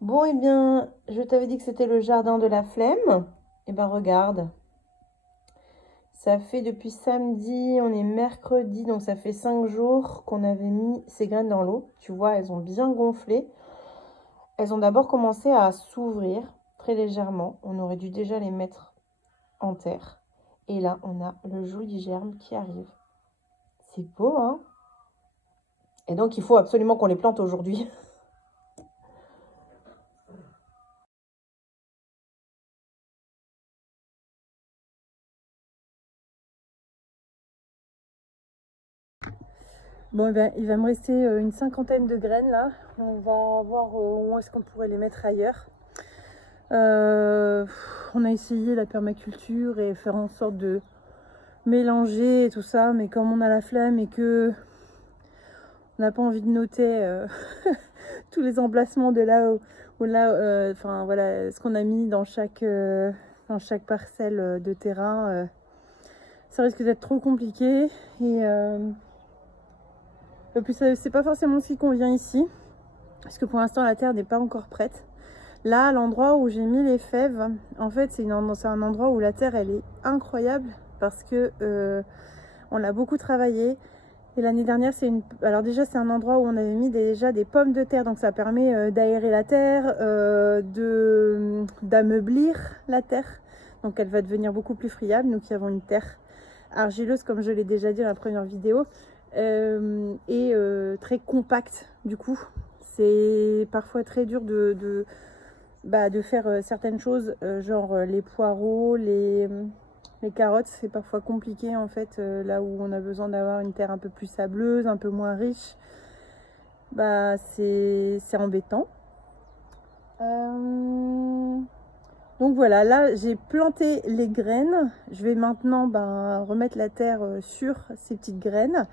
Bon, eh bien, je t'avais dit que c'était le jardin de la flemme. Eh ben, regarde, ça fait depuis samedi, on est mercredi, donc ça fait 5 jours qu'on avait mis ces graines dans l'eau. Tu vois, elles ont bien gonflé. Elles ont d'abord commencé à s'ouvrir très légèrement. On aurait dû déjà les mettre en terre. Et là, on a le joli germe qui arrive. C'est beau, hein? Et donc, il faut absolument qu'on les plante aujourd'hui. Bon, eh ben, il va me rester une cinquantaine de graines là. On va voir où est-ce qu'on pourrait les mettre ailleurs. Euh, on a essayé la permaculture et faire en sorte de mélanger et tout ça, mais comme on a la flemme et que on n'a pas envie de noter tous les emplacements de là où là, enfin voilà, ce qu'on a mis dans chaque parcelle de terrain, ça risque d'être trop compliqué et puis c'est pas forcément ce qui convient ici, parce que pour l'instant la terre n'est pas encore prête. Là, l'endroit où j'ai mis les fèves, en fait, c'est un endroit où la terre, elle est incroyable parce que on l'a beaucoup travaillé. Et l'année dernière, alors déjà, c'est un endroit où on avait mis déjà des pommes de terre, donc ça permet d'aérer la terre, d'ameublir la terre. Donc elle va devenir beaucoup plus friable. Nous qui avons une terre argileuse, comme je l'ai déjà dit dans la première vidéo, et très compacte du coup. C'est parfois très dur de faire certaines choses, genre les poireaux, les carottes, c'est parfois compliqué en fait, là où on a besoin d'avoir une terre un peu plus sableuse, un peu moins riche, bah c'est embêtant. Donc voilà, là j'ai planté les graines. Je vais maintenant remettre la terre sur ces petites graines.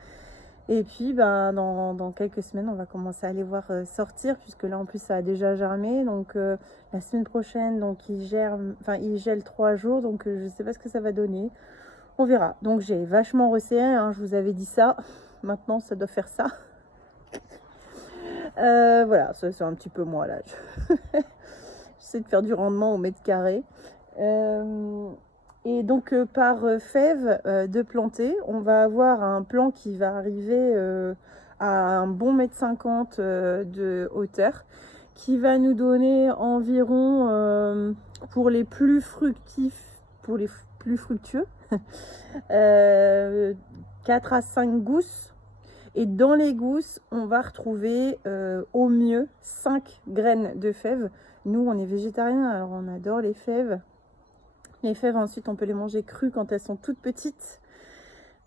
Et puis dans quelques semaines, on va commencer à les voir sortir, puisque là en plus ça a déjà germé. Donc la semaine prochaine, donc il gèle 3 jours, donc je sais pas ce que ça va donner. On verra. Donc j'ai vachement resserré, hein, je vous avais dit ça. Maintenant ça doit faire ça. Voilà, ça c'est un petit peu moi là. J'essaie de faire du rendement au mètre carré. Et donc par fève de planter, on va avoir un plant qui va arriver à un bon mètre 50 de hauteur, qui va nous donner environ, pour les plus fructifs, pour les plus fructueux, 4 à 5 gousses. Et dans les gousses, on va retrouver au mieux 5 graines de fèves. Nous, on est végétariens, alors on adore les fèves. Les fèves, ensuite, on peut les manger crues quand elles sont toutes petites,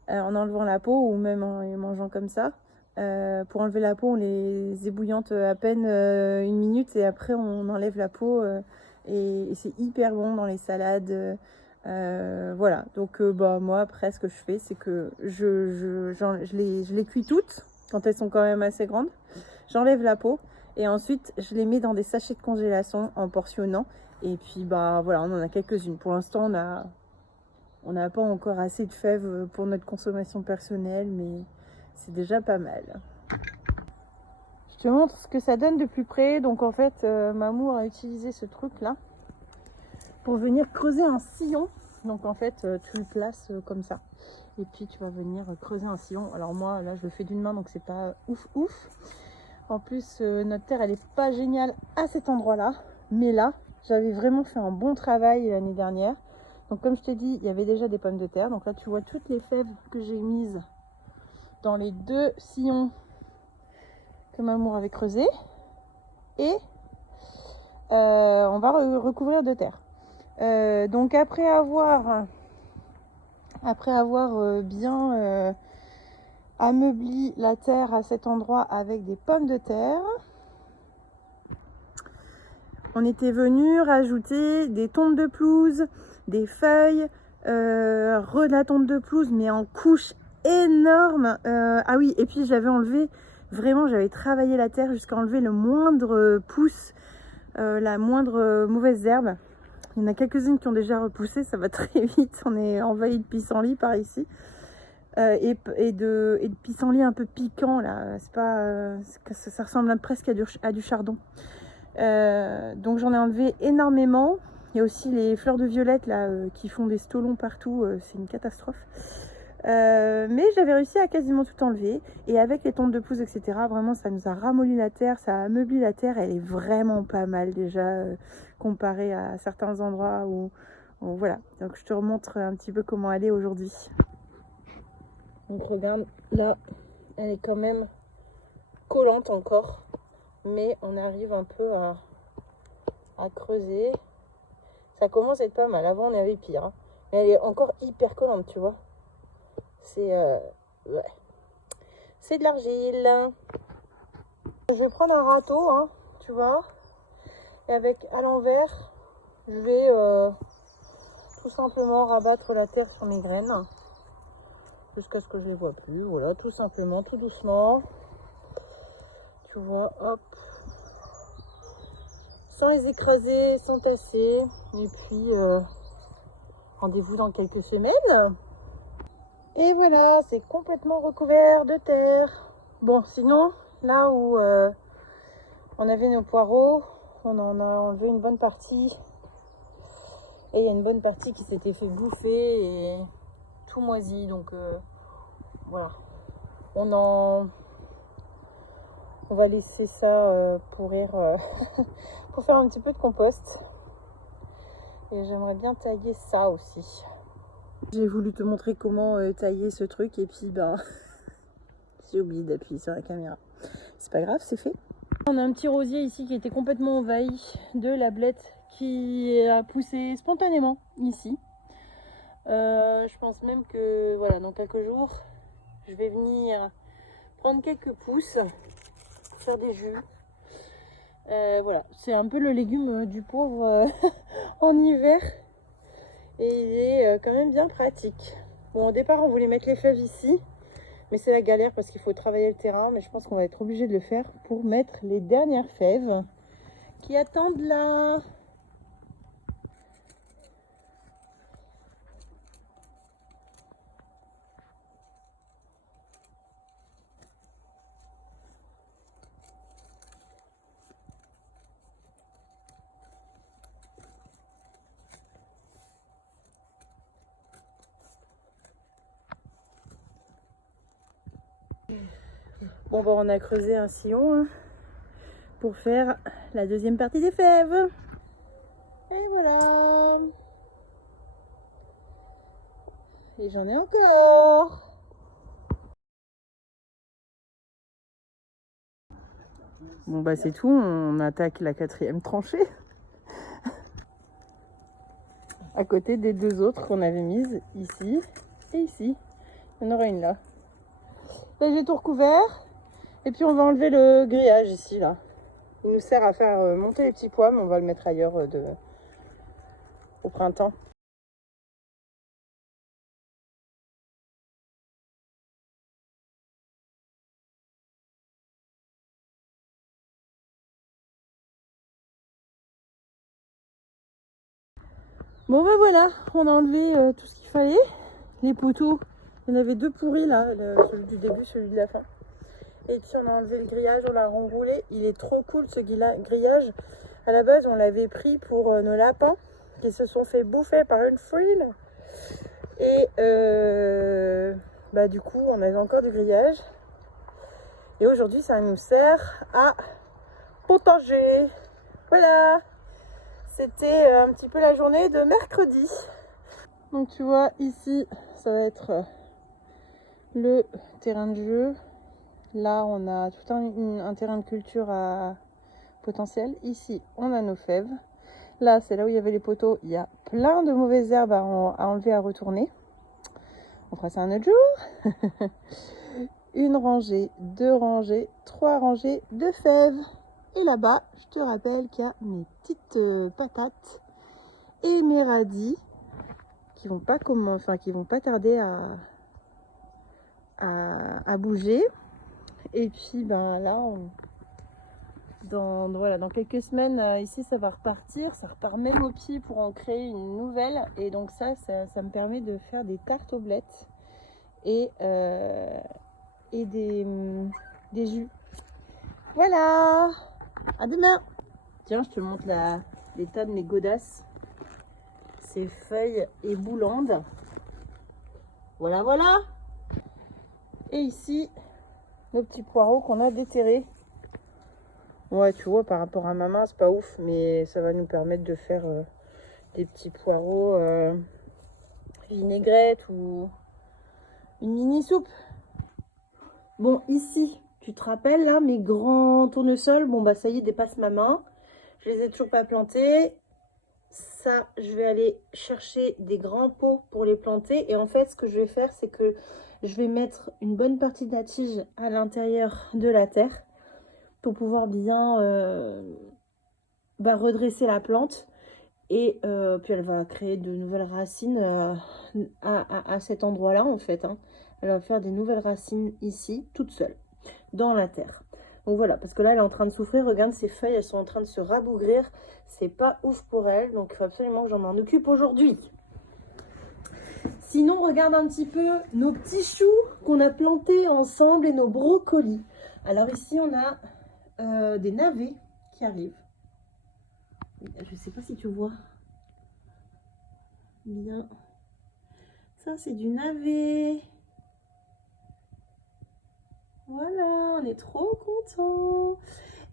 en enlevant la peau ou même en les mangeant comme ça. Pour enlever la peau, on les ébouillante à peine 1 minute et après on enlève la peau et c'est hyper bon dans les salades. Voilà, donc moi après ce que je fais c'est que je les cuis toutes quand elles sont quand même assez grandes. J'enlève la peau et ensuite je les mets dans des sachets de congélation en portionnant. Et puis voilà, on en a quelques-unes. Pour l'instant on n'a pas encore assez de fèves pour notre consommation personnelle, mais c'est déjà pas mal. Je te montre ce que ça donne de plus près. Donc en fait, Mamour a utilisé ce truc là pour venir creuser un sillon. Donc en fait, tu le places comme ça. Et puis tu vas venir creuser un sillon. Alors moi, là, je le fais d'une main, donc c'est pas ouf ouf. En plus, notre terre, elle est pas géniale à cet endroit-là. Mais là, j'avais vraiment fait un bon travail l'année dernière. Donc comme je t'ai dit, il y avait déjà des pommes de terre. Donc là, tu vois toutes les fèves que j'ai mises dans les 2 sillons que Mamour avait creusés. Et on va recouvrir de terre. Donc après avoir bien ameubli la terre à cet endroit avec des pommes de terre, on était venu rajouter des tontes de pelouse, des feuilles, de la tonte de pelouse, mais en couches énormes. Ah oui, et puis j'avais travaillé la terre jusqu'à enlever le moindre pouce, la moindre mauvaise herbe. Il y en a quelques-unes qui ont déjà repoussé, ça va très vite. On est envahi de pissenlit par ici. Et de pissenlit un peu piquant là. C'est pas, ça ressemble presque à du chardon. Donc j'en ai enlevé énormément. Il y a aussi les fleurs de violette là qui font des stolons partout, c'est une catastrophe. Mais j'avais réussi à quasiment tout enlever. Et avec les tontes de pouce, etc., vraiment ça nous a ramolli la terre, ça a ameubli la terre. Elle est vraiment pas mal déjà comparée à certains endroits où voilà. Donc je te remontre un petit peu comment elle est aujourd'hui. Donc regarde, là, elle est quand même collante encore. Mais on arrive un peu à creuser. Ça commence à être pas mal. Avant, on avait pire. Hein. Mais elle est encore hyper collante, tu vois. C'est ouais. C'est de l'argile. Je vais prendre un râteau, hein, tu vois. Et avec à l'envers, je vais tout simplement rabattre la terre sur mes graines. Jusqu'à ce que je les vois plus. Voilà, tout simplement, tout doucement. Tu vois, hop. Sans les écraser, sans tasser. Et puis, rendez-vous dans quelques semaines. Et voilà, c'est complètement recouvert de terre. Bon, sinon, là où on avait nos poireaux, on en a enlevé une bonne partie. Et il y a une bonne partie qui s'était fait bouffer et tout moisi. Donc, voilà. On va laisser ça pourrir pour faire un petit peu de compost. Et j'aimerais bien tailler ça aussi. J'ai voulu te montrer comment tailler ce truc et puis ben j'ai oublié d'appuyer sur la caméra. C'est pas grave, c'est fait. On a un petit rosier ici qui était complètement envahi de la blette qui a poussé spontanément ici. Je pense même que voilà, dans quelques jours, je vais venir prendre quelques pousses pour faire des jus. Voilà, c'est un peu le légume du pauvre en hiver. Et il est quand même bien pratique. Bon, au départ, on voulait mettre les fèves ici. Mais c'est la galère parce qu'il faut travailler le terrain. Mais je pense qu'on va être obligé de le faire pour mettre les dernières fèves qui attendent là. Bon, bah, on a creusé un sillon hein, pour faire la deuxième partie des fèves. Et voilà. Et j'en ai encore. Bon, bah, c'est tout. On attaque la 4e tranchée. À côté des 2 autres qu'on avait mises ici et ici. Il y en aura une là. Là, j'ai tout recouvert. Et puis on va enlever le grillage ici là. Il nous sert à faire monter les petits pois, mais on va le mettre ailleurs au printemps. Bon ben voilà, on a enlevé tout ce qu'il fallait. Les poteaux, il y en avait 2 pourris là, celui du début, celui de la fin. Et puis on a enlevé le grillage, on l'a renroulé. Il est trop cool ce grillage. À la base, on l'avait pris pour nos lapins qui se sont fait bouffer par une frêle. Et bah, du coup, on avait encore du grillage. Et aujourd'hui, ça nous sert à potager. Voilà. C'était un petit peu la journée de mercredi. Donc tu vois, ici, ça va être le terrain de jeu. Là, on a tout un terrain de culture à potentiel. Ici, on a nos fèves. Là, c'est là où il y avait les poteaux. Il y a plein de mauvaises herbes à enlever, à retourner. On fera ça un autre jour. Une rangée, 2 rangées, 3 rangées de fèves. Et là-bas, je te rappelle qu'il y a mes petites patates et mes radis qui vont pas qui vont pas tarder à bouger. Et puis ben là, dans quelques semaines, ici ça va repartir, ça repart même au pied pour en créer une nouvelle. Et donc ça me permet de faire des tartes aux blettes et des jus. Voilà, à demain. Tiens, je te montre l'état de mes godasses. Ces feuilles éboulantes. Voilà, voilà. Et ici, nos petits poireaux qu'on a déterrés. Ouais, tu vois, par rapport à ma main, c'est pas ouf, mais ça va nous permettre de faire des petits poireaux vinaigrette ou une mini soupe. Bon, ici, tu te rappelles, là, mes grands tournesols, bon, bah, ça y est, dépasse ma main. Je les ai toujours pas plantés. Ça, je vais aller chercher des grands pots pour les planter. Et en fait, ce que je vais faire, c'est que je vais mettre une bonne partie de la tige à l'intérieur de la terre pour pouvoir bien redresser la plante. Et puis, elle va créer de nouvelles racines à cet endroit-là, en fait. Hein. Elle va faire des nouvelles racines ici, toute seule, dans la terre. Donc voilà, parce que là, elle est en train de souffrir. Regarde, ses feuilles, elles sont en train de se rabougrir. C'est pas ouf pour elle, donc il faut absolument que j'en m'en occupe aujourd'hui. Sinon, regarde un petit peu nos petits choux qu'on a plantés ensemble et nos brocolis. Alors ici, on a des navets qui arrivent. Je sais pas si tu vois bien. Ça, c'est du navet. Voilà, on est trop contents.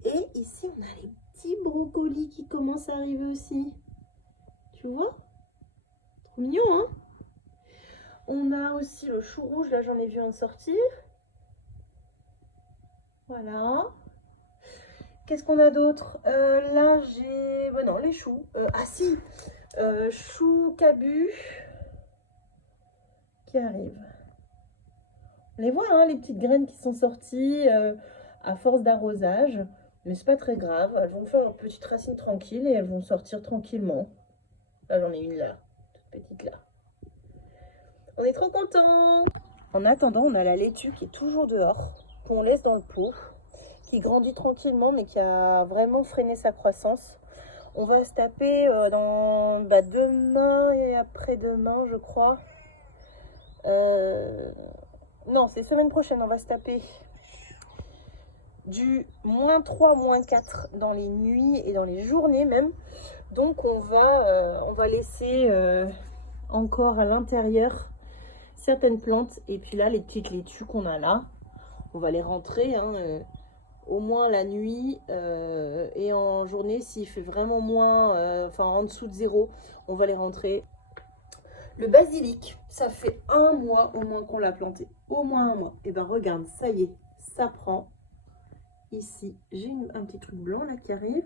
Et ici, on a les petits brocolis qui commencent à arriver aussi. Tu vois? Trop mignon, hein? On a aussi le chou rouge. Là, j'en ai vu en sortir. Voilà. Qu'est-ce qu'on a d'autre? Là, j'ai... Bon, non, les choux. Ah si! Chou cabu qui arrive. On les voit, hein, les petites graines qui sont sorties à force d'arrosage. Mais c'est pas très grave. Elles vont faire leur petite racine tranquille et elles vont sortir tranquillement. Là, j'en ai une là. Toute petite là. On est trop contents. En attendant, on a la laitue qui est toujours dehors, qu'on laisse dans le pot, qui grandit tranquillement, mais qui a vraiment freiné sa croissance. On va se taper dans demain et après-demain, je crois. Non, c'est semaine prochaine, on va se taper du -3, -4 dans les nuits et dans les journées même. Donc on va laisser encore à l'intérieur certaines plantes. Et puis là, les petites laitues qu'on a là, on va les rentrer hein, au moins la nuit et en journée, s'il fait vraiment moins, enfin en dessous de 0, on va les rentrer. Le basilic, ça fait 1 mois au moins qu'on l'a planté, au moins 1 mois. Et ben regarde, ça y est, ça prend. Ici, j'ai un petit truc blanc là qui arrive.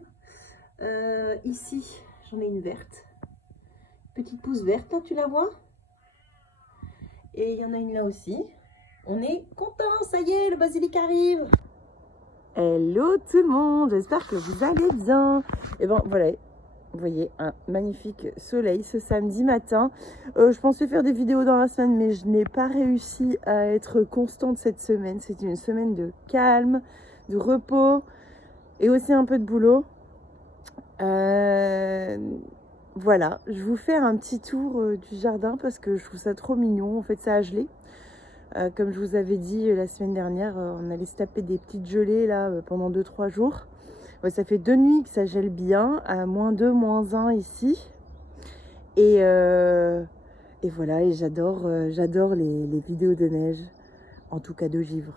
Ici, j'en ai une verte. Petite pousse verte, là, tu la vois? Et il y en a une là aussi. On est content, ça y est, le basilic arrive. Hello tout le monde, j'espère que vous allez bien. Et ben voilà, vous voyez un magnifique soleil ce samedi matin. Je pensais faire des vidéos dans la semaine, mais je n'ai pas réussi à être constante cette semaine. C'est une semaine de calme, de repos et aussi un peu de boulot. Voilà, je vous fais un petit tour du jardin parce que je trouve ça trop mignon. En fait, ça a gelé. Comme je vous avais dit la semaine dernière, on allait se taper des petites gelées là pendant 2-3 jours. Ouais, ça fait 2 nuits que ça gèle bien, à -2, -1 ici. Et voilà, et j'adore les vidéos de neige, en tout cas de givre.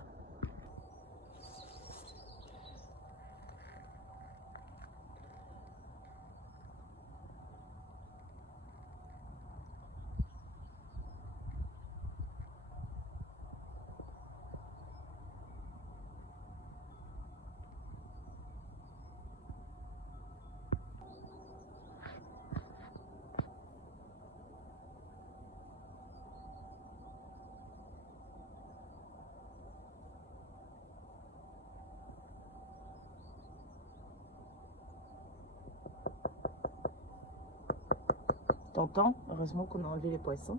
T'entends? Heureusement qu'on a enlevé les poissons.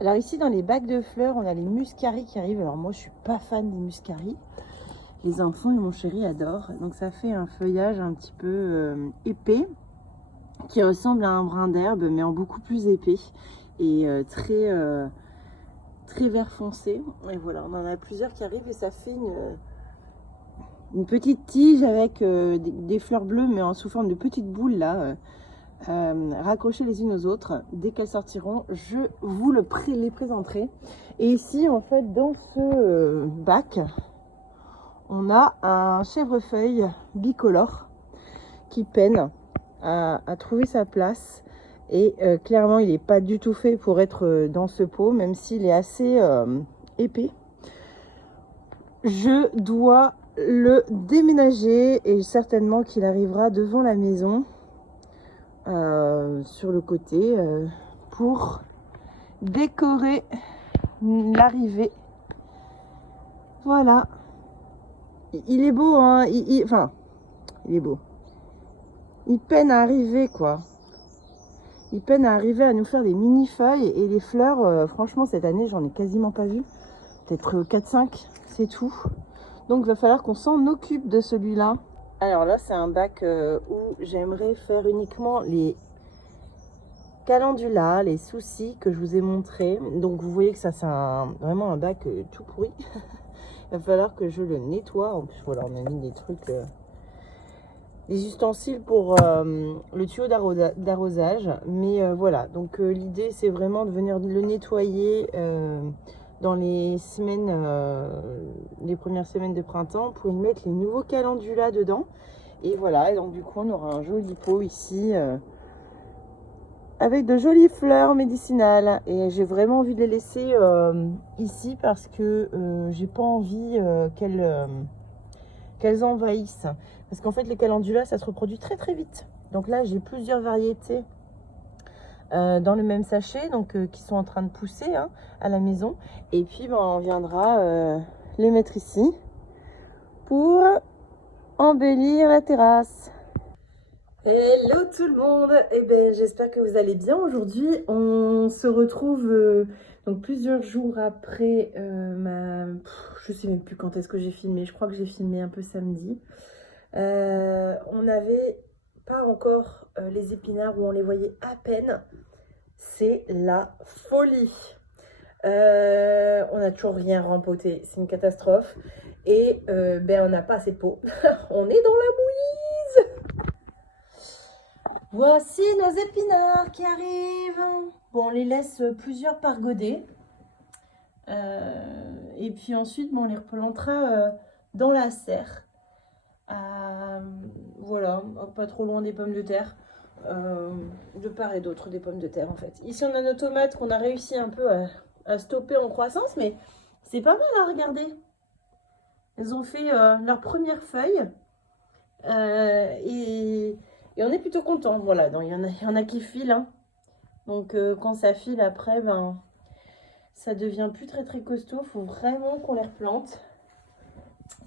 Alors ici, dans les bacs de fleurs, on a les muscaries qui arrivent. Alors moi, je suis pas fan des muscaries. Les enfants et mon chéri adorent. Donc ça fait un feuillage un petit peu épais, qui ressemble à un brin d'herbe, mais en beaucoup plus épais et très vert foncé. Et voilà, on en a plusieurs qui arrivent et ça fait une petite tige avec des fleurs bleues, mais sous forme de petites boules là, raccrochées les unes aux autres. Dès qu'elles sortiront, je vous les présenterai. Et ici, en fait, dans ce bac, on a un chèvrefeuille bicolore qui peine à trouver sa place. Et clairement, il n'est pas du tout fait pour être dans ce pot, même s'il est assez épais. Je dois le déménager et certainement qu'il arrivera devant la maison, sur le côté, pour décorer l'arrivée. Voilà. Il est beau, hein. Enfin, il est beau. Il peine à arriver, quoi. Il peine à arriver à nous faire des mini-feuilles. Et les fleurs, franchement, cette année, j'en ai quasiment pas vu. Peut-être 4-5, c'est tout. Donc, il va falloir qu'on s'en occupe de celui-là. Alors là, c'est un bac où j'aimerais faire uniquement les calendulas, les soucis que je vous ai montrés. Donc, vous voyez que ça, c'est vraiment un bac tout pourri. Il va falloir que je le nettoie. En plus, voilà, on a mis des trucs... des ustensiles pour le tuyau d'arrosage. Mais voilà, donc l'idée, c'est vraiment de venir le nettoyer dans les semaines, les premières semaines de printemps pour y mettre les nouveaux calendulas dedans. Et voilà, et donc du coup, on aura un joli pot ici avec de jolies fleurs médicinales. Et j'ai vraiment envie de les laisser ici parce que j'ai pas envie qu'elles envahissent. Parce qu'en fait, les calendulas, ça se reproduit très très vite. Donc là, j'ai plusieurs variétés dans le même sachet, donc qui sont en train de pousser à la maison. Et puis, on viendra les mettre ici pour embellir la terrasse. Hello tout le monde. J'espère que vous allez bien. Aujourd'hui, on se retrouve donc plusieurs jours après je sais même plus quand est-ce que j'ai filmé. Je crois que j'ai filmé un peu samedi. On n'avait pas encore les épinards, où on les voyait à peine. C'est la folie. On n'a toujours rien rempoté. C'est une catastrophe. Et on n'a pas assez de peau. On est dans la mouise. Voici nos épinards qui arrivent. Bon, on les laisse plusieurs par godet. Et puis ensuite, on les replantera dans la serre. Voilà, pas trop loin des pommes de terre. De part et d'autre des pommes de terre, en fait. Ici, on a nos tomates qu'on a réussi un peu à stopper en croissance, mais c'est pas mal à regarder. Elles ont fait leur première feuille. Et on est plutôt content. Voilà, il y en a qui filent. Donc, quand ça file après, ça devient plus très très costaud. Il faut vraiment qu'on les replante.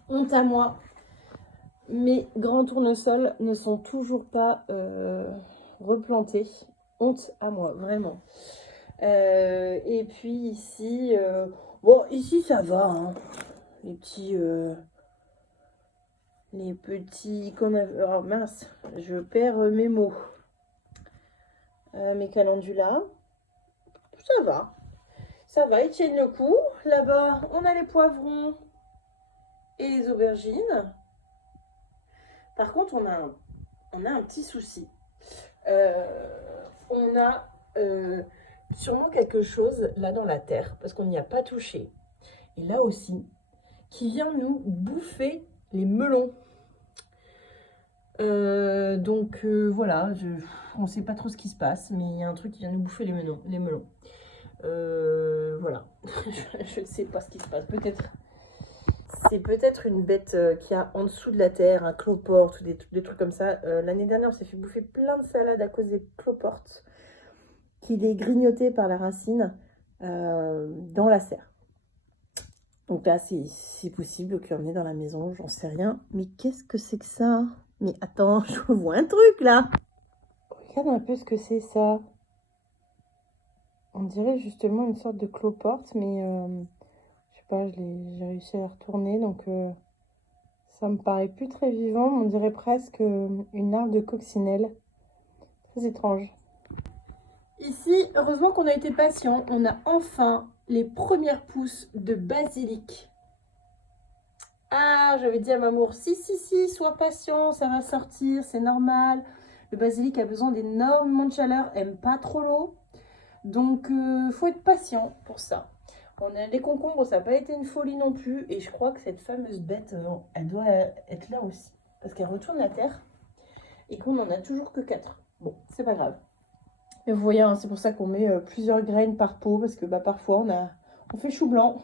Honte à moi. Mes grands tournesols ne sont toujours pas replantés. Honte à moi, vraiment. Et puis ici, bon, ici ça va. Les petits qu'on a... Oh mince, je perds mes mots. Mes calendulas, ça va. Ça va, ils tiennent le coup. Là-bas, on a les poivrons et les aubergines. Par contre, on a un petit souci. On a sûrement quelque chose là dans la terre, parce qu'on n'y a pas touché. Et là aussi, qui vient nous bouffer les melons. Voilà, on ne sait pas trop ce qui se passe, mais il y a un truc qui vient nous bouffer les melons. Voilà, je ne sais pas ce qui se passe. C'est peut-être une bête qui a en dessous de la terre, un cloporte ou des trucs comme ça. L'année dernière, on s'est fait bouffer plein de salades à cause des cloportes qui les grignotaient par la racine dans la serre. Donc là, c'est possible qu'il y en ait dans la maison, j'en sais rien. Mais qu'est-ce que c'est que ça? Mais attends, je vois un truc là. Regarde un peu ce que c'est ça. On dirait justement une sorte de cloporte, mais je sais pas, j'ai réussi à la retourner, donc ça me paraît plus très vivant. On dirait presque une larve de coccinelle. Très étrange. Ici, heureusement qu'on a été patient, on a enfin les premières pousses de basilic. Ah, j'avais dit à Mamour, si, sois patient, ça va sortir, c'est normal. Le basilic a besoin d'énormément de chaleur, aime pas trop l'eau. Donc, faut être patient pour ça. On a les concombres, ça n'a pas été une folie non plus. Et je crois que cette fameuse bête, elle doit être là aussi. Parce qu'elle retourne la terre et qu'on n'en a toujours que 4. Bon, c'est pas grave. Mais vous voyez, hein, c'est pour ça qu'on met plusieurs graines par pot. Parce que parfois, on fait chou blanc.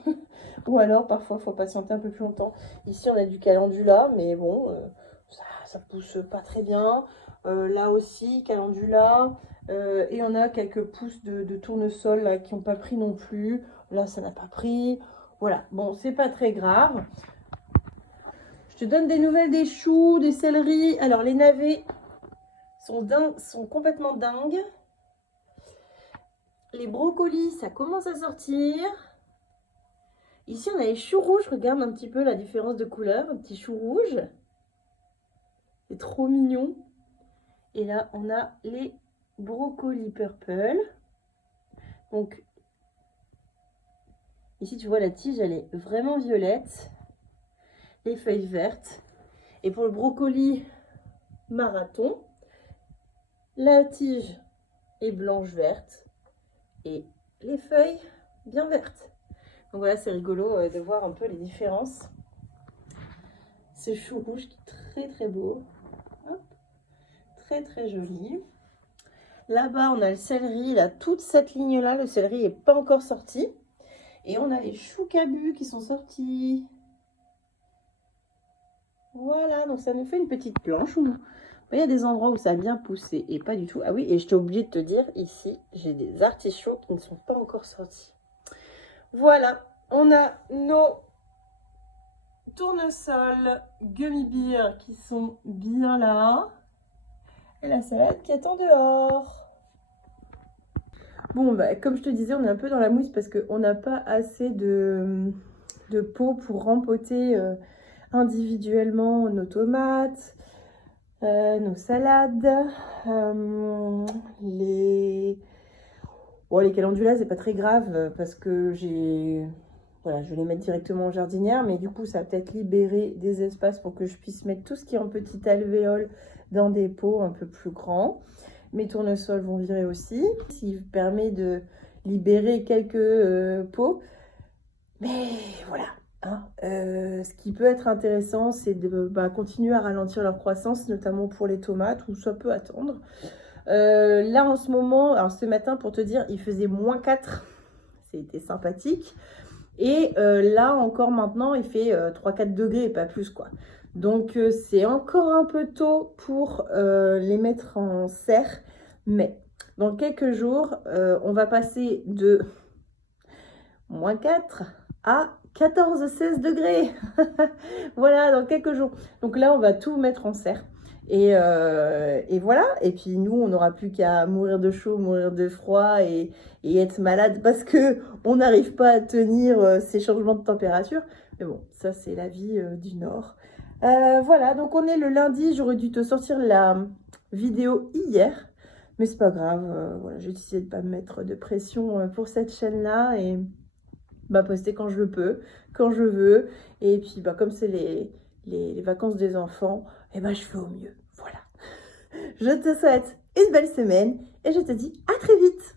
Ou alors, parfois, il faut patienter un peu plus longtemps. Ici, on a du calendula, mais bon, ça pousse pas très bien. Là aussi, calendula. Et on a quelques pousses de tournesol là, qui n'ont pas pris non plus. Là, ça n'a pas pris. Voilà, bon, c'est pas très grave. Je te donne des nouvelles des choux, des céleris. Alors, les navets sont complètement dingues. Les brocolis, ça commence à sortir. Ici, on a les choux rouges. Regarde un petit peu la différence de couleur. Un petit chou rouge. C'est trop mignon. Et là, on a les brocolis purple. Donc, ici, tu vois, la tige, elle est vraiment violette. Les feuilles vertes. Et pour le brocoli marathon, la tige est blanche-verte. Et les feuilles bien vertes. Donc voilà, c'est rigolo de voir un peu les différences. Ce chou rouge qui est très très beau. Hop. Très très joli. Là-bas, on a le céleri. Là, toute cette ligne-là, le céleri n'est pas encore sorti. Et on a les choux cabus qui sont sortis. Voilà, donc ça nous fait une petite planche. Il y a des endroits où ça a bien poussé et pas du tout. Ah oui, et je t'ai oublié de te dire, ici, j'ai des artichauts qui ne sont pas encore sortis. Voilà, on a nos tournesols gummy beer qui sont bien là. Et la salade qui attend dehors. Bon, comme je te disais, on est un peu dans la mousse parce qu'on n'a pas assez de pot pour rempoter individuellement nos tomates, nos salades, les calendulas, c'est pas très grave parce que voilà, je vais les mettre directement en jardinière, mais du coup, ça va peut-être libérer des espaces pour que je puisse mettre tout ce qui est en petite alvéole dans des pots un peu plus grands. Mes tournesols vont virer aussi, ce qui permet de libérer quelques pots. Mais voilà, hein, ce qui peut être intéressant, c'est de continuer à ralentir leur croissance, notamment pour les tomates, où ça peut attendre. Là, en ce moment, alors ce matin, pour te dire, il faisait -4. C'était sympathique. Et là, encore maintenant, il fait 3-4 degrés, pas plus, quoi. Donc, c'est encore un peu tôt pour les mettre en serre. Mais dans quelques jours, on va passer de -4 à 14-16 degrés. Voilà, dans quelques jours. Donc là, on va tout mettre en serre. Et voilà. Et puis nous, on n'aura plus qu'à mourir de chaud, mourir de froid et être malade parce que on n'arrive pas à tenir ces changements de température. Mais bon, ça, c'est la vie du Nord. Voilà, donc on est le lundi. J'aurais dû te sortir la vidéo hier. Mais c'est pas grave. Voilà, j'ai décidé de ne pas me mettre de pression pour cette chaîne-là. Et poster quand je peux, quand je veux. Et puis, comme c'est les vacances des enfants, je fais au mieux. Voilà. Je te souhaite une belle semaine et je te dis à très vite.